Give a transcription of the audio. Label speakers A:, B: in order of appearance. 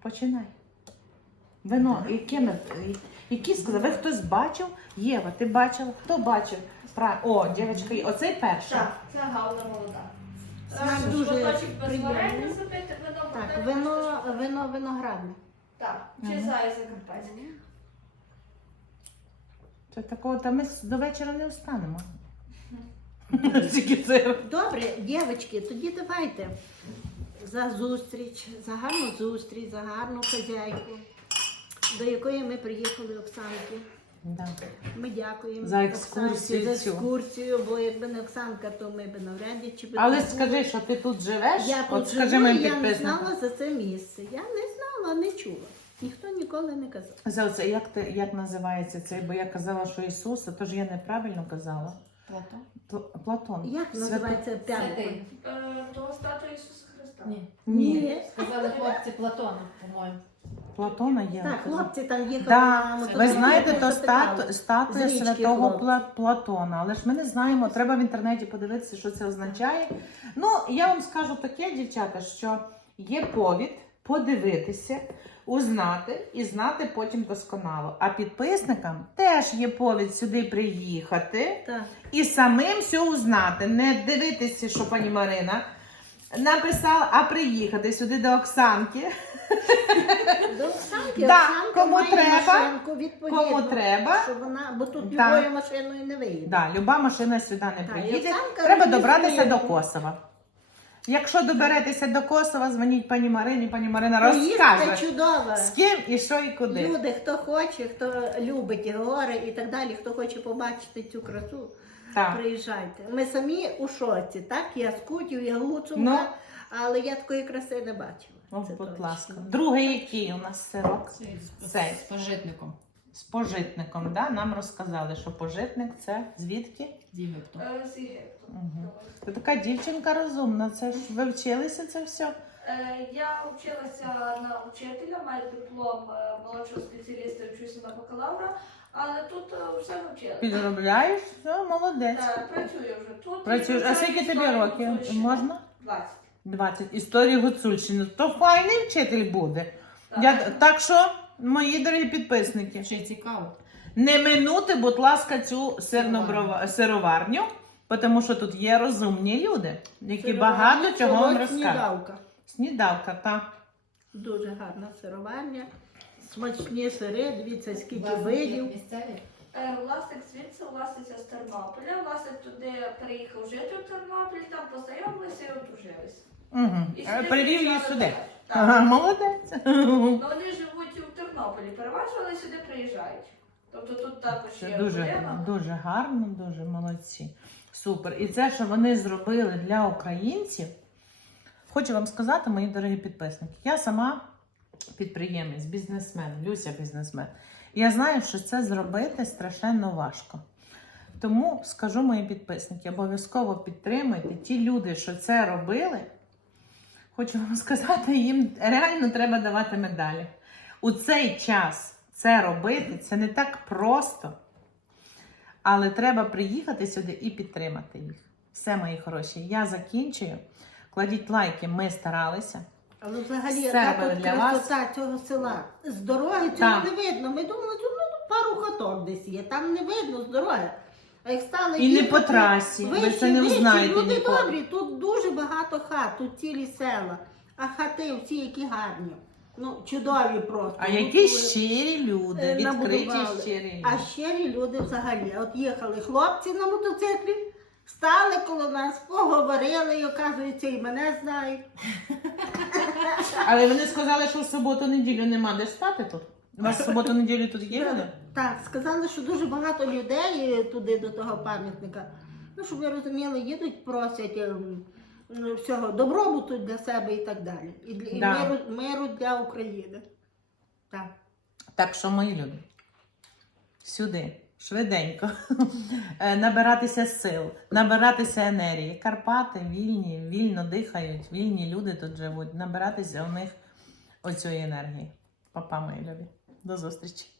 A: Починай. Вино, які сказали? Ви хтось бачив? Єва, ти бачила? Хто бачив? О, дівчатки, оцей перший.
B: Так, це Галина молода.
C: Смак дуже
B: Шматочок без
C: приємний.
B: варення запити, вино
C: Так,
B: буде.
C: вино виноградне.
B: Так, чи
A: Ага.
B: зая закарпатське.
A: Це такого, та ми до вечора не встанемо. Тільки це.
C: Добре, дівчатки, тоді давайте за зустріч, за гарну зустріч, за гарну хазяйку, до якої ми приїхали Оксанки.
A: Да.
C: Ми дякуємо
A: За екскурсію
C: Оксанці за
A: цю.
C: екскурсію, бо якби не Оксанка, то ми б навряд чи чи б
A: Але
C: не
A: скажи,
C: було.
A: що ти тут живеш?
C: Я
A: От
C: тут
A: скажи
C: живу,
A: моїм
C: я не
A: підписникам.
C: знала за це місце. Я не знала, не чула. Ніхто ніколи не казав.
A: За оце, як називається цей? Бо я казала, що Ісус, а то ж я неправильно казала.
D: Платон?
A: Платон.
C: Як називається п'ятий?
D: Святий.
B: До статуї Ісуса Христа.
D: Ні.
C: Ні.
D: Сказали хлопці Платона, по-моєму.
A: Платона є.
C: Так, хлопці там їхали
A: Да.
C: на
A: Ви
C: мотоциклі,
A: знаєте, то
C: запитали.
A: статуя
C: З річки
A: святого
C: хлопці.
A: Платона. Але ж ми не знаємо, треба в інтернеті подивитися, що це означає. Ну, я вам скажу таке, дівчата, що є повід подивитися, узнати і знати потім досконало. А підписникам теж є повід сюди приїхати
C: Так.
A: і самим все узнати. Не дивитися, що пані Марина написала, а приїхати сюди до Оксанки.
C: До Оксанки,
A: Да,
C: Оксанка
A: кому
C: має
A: треба,
C: машинку, відповідно,
A: Кому треба.
C: що вона, бо тут
A: Да.
C: любою машиною не виїде.
A: Да, люба машина сюди не
C: Так,
A: приїде.
C: і Оксанка
A: Треба
C: робить
A: добратися до
C: свою.
A: Косова. Якщо доберетеся до Косова, дзвоніть пані Марині, пані Марина
C: Поїздка
A: розкаже,
C: чудова.
A: з ким і що і куди.
C: Люди, хто хоче, хто любить гори і так далі, хто хоче побачити цю красу,
A: Так.
C: приїжджайте. Ми самі у шоці, так? Я з Кутів, я Гуцулка,
A: Ну.
C: але я такої краси не бачила.
A: О,
C: Це
A: будь
C: точно.
A: ласка. Другий який у нас сирок? Цей.
D: З пожитником.
A: З пожитником, да? Нам розказали, що пожитник це звідки?
D: З Єгипту.
B: З Єгипту.
A: Угу. Ти така дівчинка розумна, це ж ви вчилися це все?
B: Я вчилася на учителя, маю диплом молодшого спеціаліста, вчуся на бакалавра, але тут все вчилася.
A: Підробляєш? Все, молодець.
B: Працюю вже тут.
A: Працюєш. А скільки тобі років? Можна?
B: 20.
A: 20. Історії Гуцульщини. То файний вчитель буде.
B: Так.
A: Так що, мої дорогі підписники,
D: Ще й цікаво.
A: не минути, будь ласка, цю сироварню, тому що тут є розумні люди, які
C: Сироварня,
A: багато чого вам
C: солодь,
A: розкажуть.
C: Сніданка.
A: Сніданка, так.
C: Дуже гарна сироварня, смачні сири, дивіться, скільки
D: Власник
C: видів.
D: місцеві.
B: Власник звідси, власниця з Тернополя. Власник туди приїхав жити в Тернопіль, там познайомилися і одружилися.
A: Угу.
B: І сюди
A: Привів її
B: приїжджали
A: сюди.
B: теж.
A: Ага,
B: Так.
A: молодець.
B: Ну, вони живуть у Тернополі, переважно, але сюди приїжджають. Тобто тут також
A: Це
B: є
A: дуже,
B: будинок.
A: дуже гарно, дуже молодці. Супер. І це, що вони зробили для українців, хочу вам сказати, мої дорогі підписники, я сама підприємець, бізнесмен, Люся бізнесмен. Я знаю, що це зробити страшенно важко. Тому скажу, мої підписники, обов'язково підтримуйте ті люди, що це робили. Хочу вам сказати, їм реально треба давати медалі. У цей час це робити, це не так просто. Але треба приїхати сюди і підтримати їх. Все, мої хороші, я закінчую. Кладіть лайки, ми старалися.
C: Але взагалі,
A: Сервер
C: яка тут
A: для вас.
C: красота цього села. З дороги цього
A: Так.
C: не видно. Ми думали, що ну, пару хаток десь є, там не видно з дороги. А як стали
A: І не
C: їхати,
A: по трасі, ви це не узнаєте
C: люди
A: ніколи.
C: добрі, тут дуже багато хат, тут цілі села. А хати всі які гарні. Ну, чудові просто.
A: А
C: Ну,
A: які
C: коли,
A: щирі люди, відкриті
C: набудували.
A: щирі люди.
C: А щирі люди взагалі. От їхали хлопці на мотоциклі, стали коло нас, поговорили, і, оказується, і мене знають.
A: Але вони сказали, що в суботу-неділю нема де стати тут. У вас в суботу-неділю тут є люди?
C: Так, сказали, що дуже багато людей туди до того пам'ятника. Ну, щоб ви розуміли, їдуть, просять всього добробуту для себе і так далі. І
A: Да.
C: миру для України. Так.
A: Так що, мої люди, сюди, швиденько, набиратися сил, набиратися енергії. Карпати вільні, вільно дихають, вільні люди тут живуть. Набиратися у них оцієї енергії. Папа, мої любі. До зустрічі.